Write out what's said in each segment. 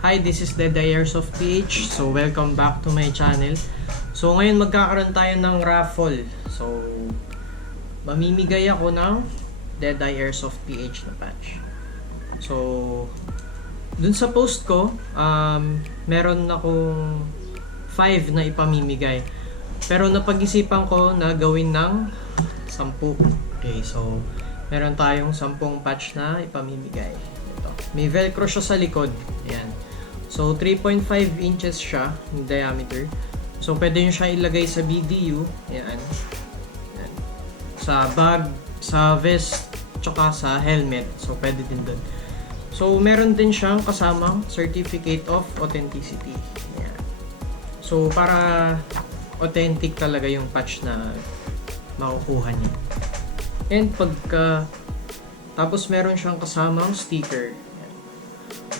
Hi, this is Deadeye Airsoft PH. So, welcome back to my channel. So, ngayon magkakaroon tayo ng raffle. So, mamimigay ako ng Deadeye Airsoft PH na patch. So, dun sa post ko, meron akong 5 na ipamimigay. Pero napag-isipan ko na gawin ng 10. Okay, so, meron tayong 10 patch na ipamimigay. Ito. May velcro siya sa likod. Ayan. So, 3.5 inches siya in diameter. So, pwede nyo siya ilagay sa BDU. Ayan. Ayan. Sa bag, sa vest, tsaka sa helmet. So, pwede din dun. So, meron din siyang kasamang Certificate of Authenticity. Ayan. So, para authentic talaga yung patch na makukuha niyo. And tapos meron siyang kasamang sticker. Ayan.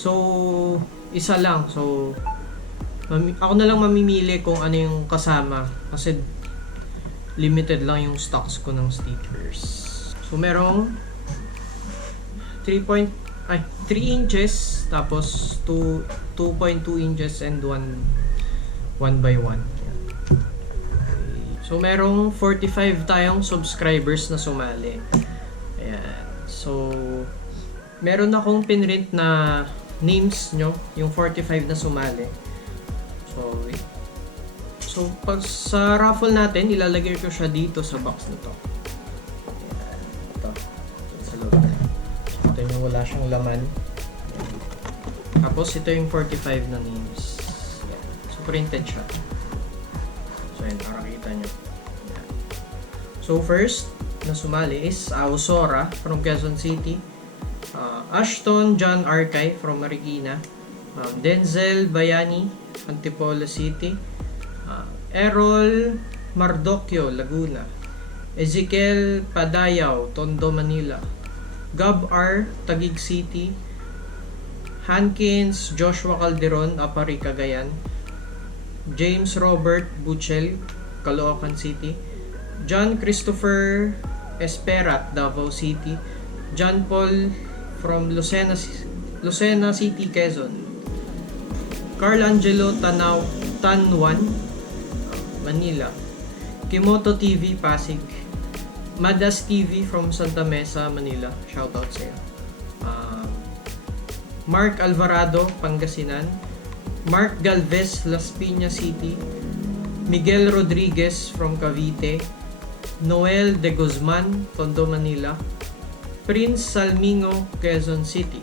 So, isa lang. So, ako na lang mamimili kung ano yung kasama. Kasi, limited lang yung stocks ko ng stickers. So, merong 3 inches, tapos 2.2 inches and 1 by 1. So, merong 45 tayong subscribers na sumali. Ayan. So, meron akong pinrint na names nyo, yung 45 na sumali. So pag sa raffle natin, ilalagay ko siya dito sa box nito. Ayan. Ito sa loob. Ito yung wala siyang laman. Tapos ito yung 45 na names. Ayan. So printed siya. So ayan, para kita nyo. Ayan. So first na sumali is Ausora from Quezon City. Ashton John Arcay from Marikina, Denzel Bayani, Antipolo City, Errol Mardocchio, Laguna, Ezekiel Padayaw, Tondo, Manila, Gab R, Taguig City, Hankins Joshua Calderon, Apari, Cagayan, James Robert Buchel, Caloocan City, John Christopher Esperat, Davao City, John Paul from Lucena City, Quezon, Carl Angelo Tanwan, Manila, Kimoto TV, Pasig, Madas TV from Santa Mesa, Manila, shoutout sa iyo, Mark Alvarado, Pangasinan, Mark Galvez, Las Piñas City, Miguel Rodriguez from Cavite, Noel De Guzman, Tondo, Manila, Prince Salmingo, Quezon City,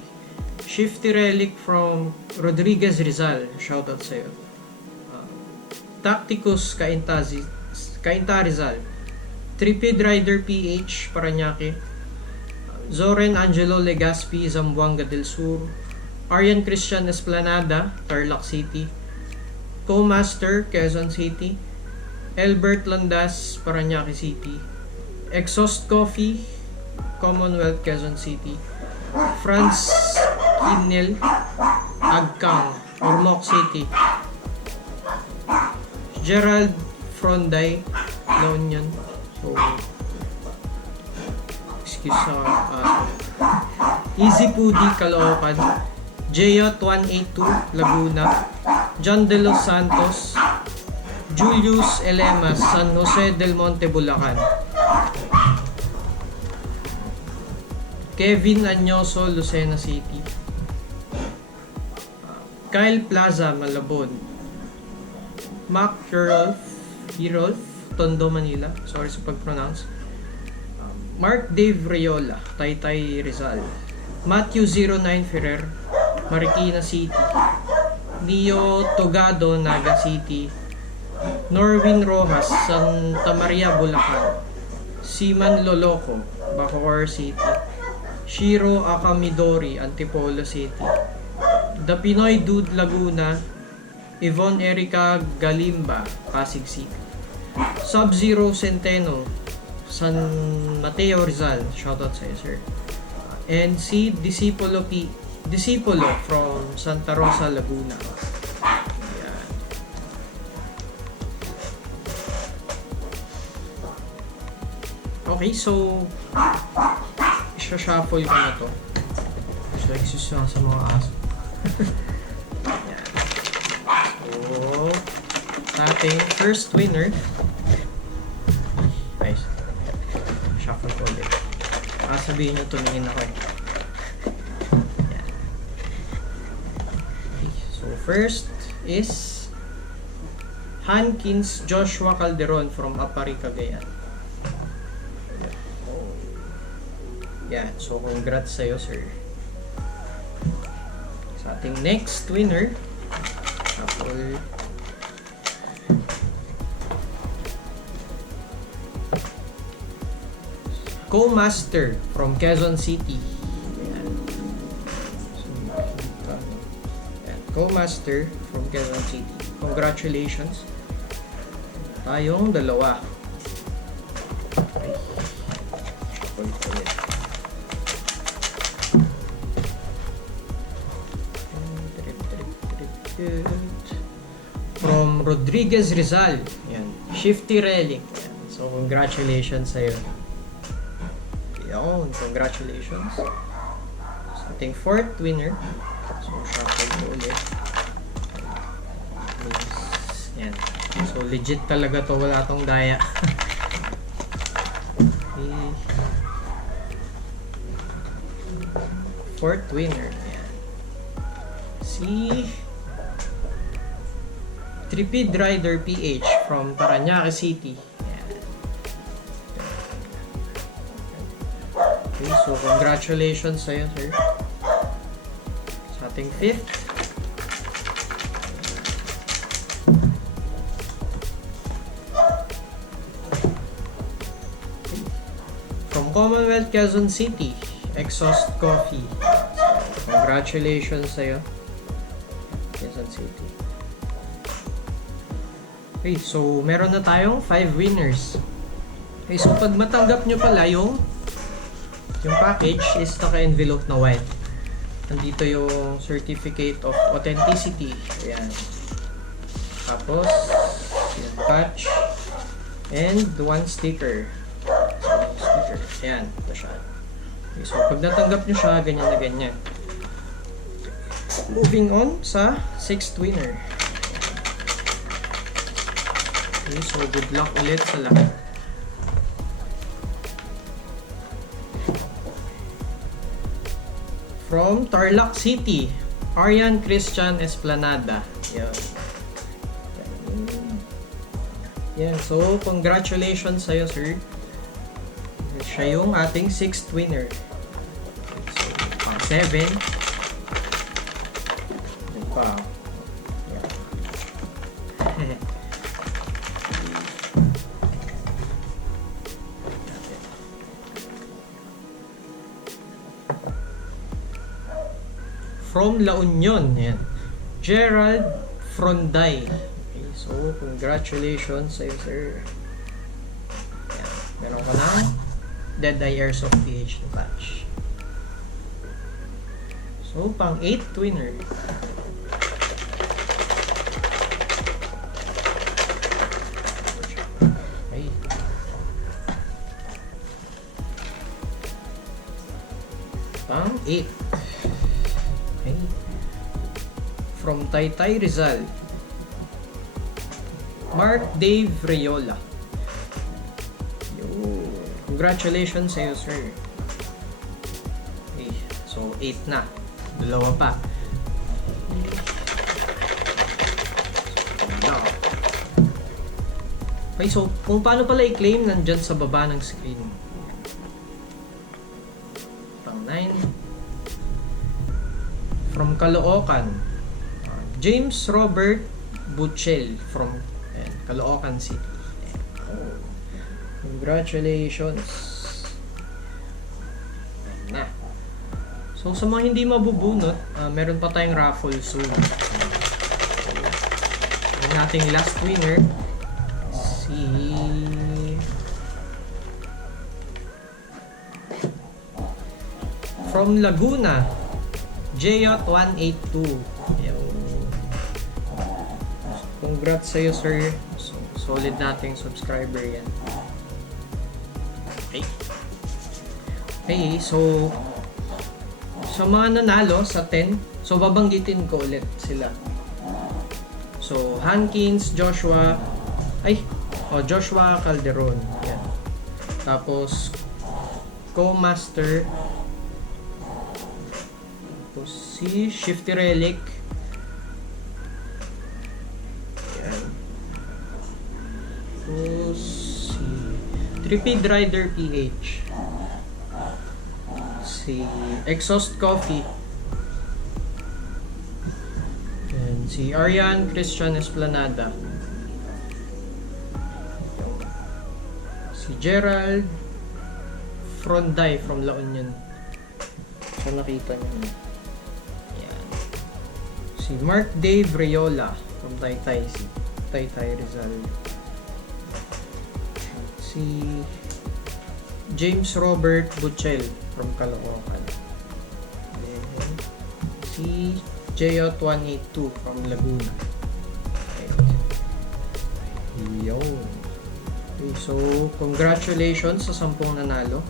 Shifty Relic from Rodriguez, Rizal, shoutout sa iyo, Tacticus Cainta, Rizal, Tripid Rider PH, Paranaque, Zoren Angelo Legaspi, Zamboanga del Sur, Arian Christian Esplanada, Tarlac City, Co-Master, Quezon City, Elbert Landas, Paranaque City, Exhaust Coffee, Commonwealth, Quezon City, Franz Kinel, Agkang, Ormoc City, Gerald Fronday, La Union. So, excuse sa Easy Pudi, Caloocan, Jayot 182, Laguna, John De Los Santos, Julius Elemas, San Jose del Monte, Bulacan, Kevin Anyoso, Lucena City, Kyle Plaza, Malabon, Mac Hirolf, Tondo, Manila, sorry sa pag-pronounce, Mark Dave Rayola, Taytay, Rizal, Matthew 09 Ferrer, Marikina City, Leo Togado, Naga City, Norwin Rojas, Santa Maria, Bulacan, Siman Loloco, Bacoor City, Shiro Akamidori, Antipolo City, The Pinoy Dude, Laguna, Yvonne Erica Galimba, Pasig City, Sub-Zero Centeno, San Mateo, Rizal, shoutout sa iyo, sir, and si Disipolo from Santa Rosa, Laguna. Ayan. Okay, so isa-shuffle ko na to. So, exercise sa mga aso. ating first winner. Nice. Shuffle ko ulit. Sabihin nyo, tumingin ako eh. Yan. Okay, so first is Hankins Joshua Calderon from Apari, Cagayan. Yan, so congrats sa'yo, sir. Sa ating next winner, Raffle. Co-Master from Quezon City. Yan. Yan. Co-Master from Quezon City. Congratulations. Tayong dalawa. Okay. Ulit. From Rodriguez Rizal. Yan. Shifty Relic. Yan. So congratulations sa'yo. Yan. Congratulations. So, ating fourth winner. So shuffle ko ulit. Yan. So legit talaga to, wala tong daya. Okay. Fourth winner. Yan. Si Tripid Rider PH from Parañaque City. Yan. Okay, so congratulations sa'yo, sir. Sa ating fifth. From Commonwealth Quezon City, Exhaust Coffee. So, congratulations sa'yo, Quezon City. Okay, so meron na tayong 5 winners. Okay, so pag matanggap nyo pala yung package is naka-envelope na white. Nandito yung certificate of authenticity. Ayan. Tapos, yung patch and one sticker. Ayan, ito siya. Okay, so pag natanggap nyo siya, ganyan na ganyan. Moving on sa 6th winner. Okay, so good luck ulit sa lahat. From Tarlac City, Arian Christian Esplanada. Yan. Yan, so congratulations sa'yo, sir. Siya yung ating 6th winner. So, pang 7. Yan pa. Yan. From La Union, yan. Gerald Fronday. Okay, so congratulations sa'yo, sir. Yan. Meron ka ng Deadeye Airsoft PH na patch. So, pang 8th winner. Okay. Pang 8. Okay. From Taytay Rizal, Mark Dave Reyola. Congratulations sa'yo, sir. Okay, so 8 na. Dalawa pa. Okay, so kung paano pala i-claim, nandyan sa baba ng screen. Pang 9. From Caloocan, James Robert Buchel from Caloocan City. Congratulations. Na. So sa mga hindi mabubunot, meron pa tayong raffle soon. Ang ating last winner si from Laguna, Jayot 182. Congrats sa'yo, sir. So, solid nating subscriber yan. Okay. Okay, so sa mga nanalo sa 10, so babanggitin ko ulit sila. So So, Hankins, Joshua Calderon. Yan. Tapos, Co-Master. Tapos, si Shifty Relic. Yan. Tapos, si Tripid Rider PH. Si Exhaust Coffee. And si Arian Christian Esplanada. Si Gerald Fronday from La Union. So nakita niyo. Yan. Si Mark Dave Reyola from Taytay Rizal. Si James Robert Buchel from Caloocan. And si J182 from Laguna. Yo. Okay, so congratulations sa 10 nanalo.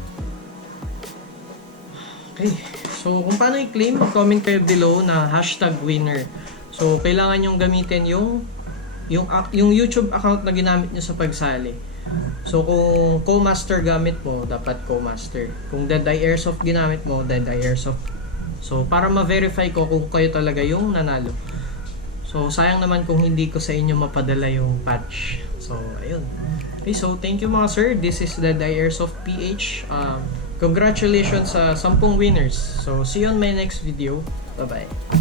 Okay, so kung paano i-claim, comment kayo below na #winner. So kailangan yung gamitin yung YouTube account na ginamit nyo sa pagsali. So kung Co-Master gamit mo, dapat Co-Master. Kung Deadeye Airsoft ginamit mo, Deadeye Airsoft. So para ma-verify ko kung kayo talaga yung nanalo. So sayang naman kung hindi ko sa inyo mapadala yung patch. So ayun. Okay, so thank you mga sir. This is Deadeye Airsoft PH. Congratulations sa 10 winners. So see you on my next video. Bye bye.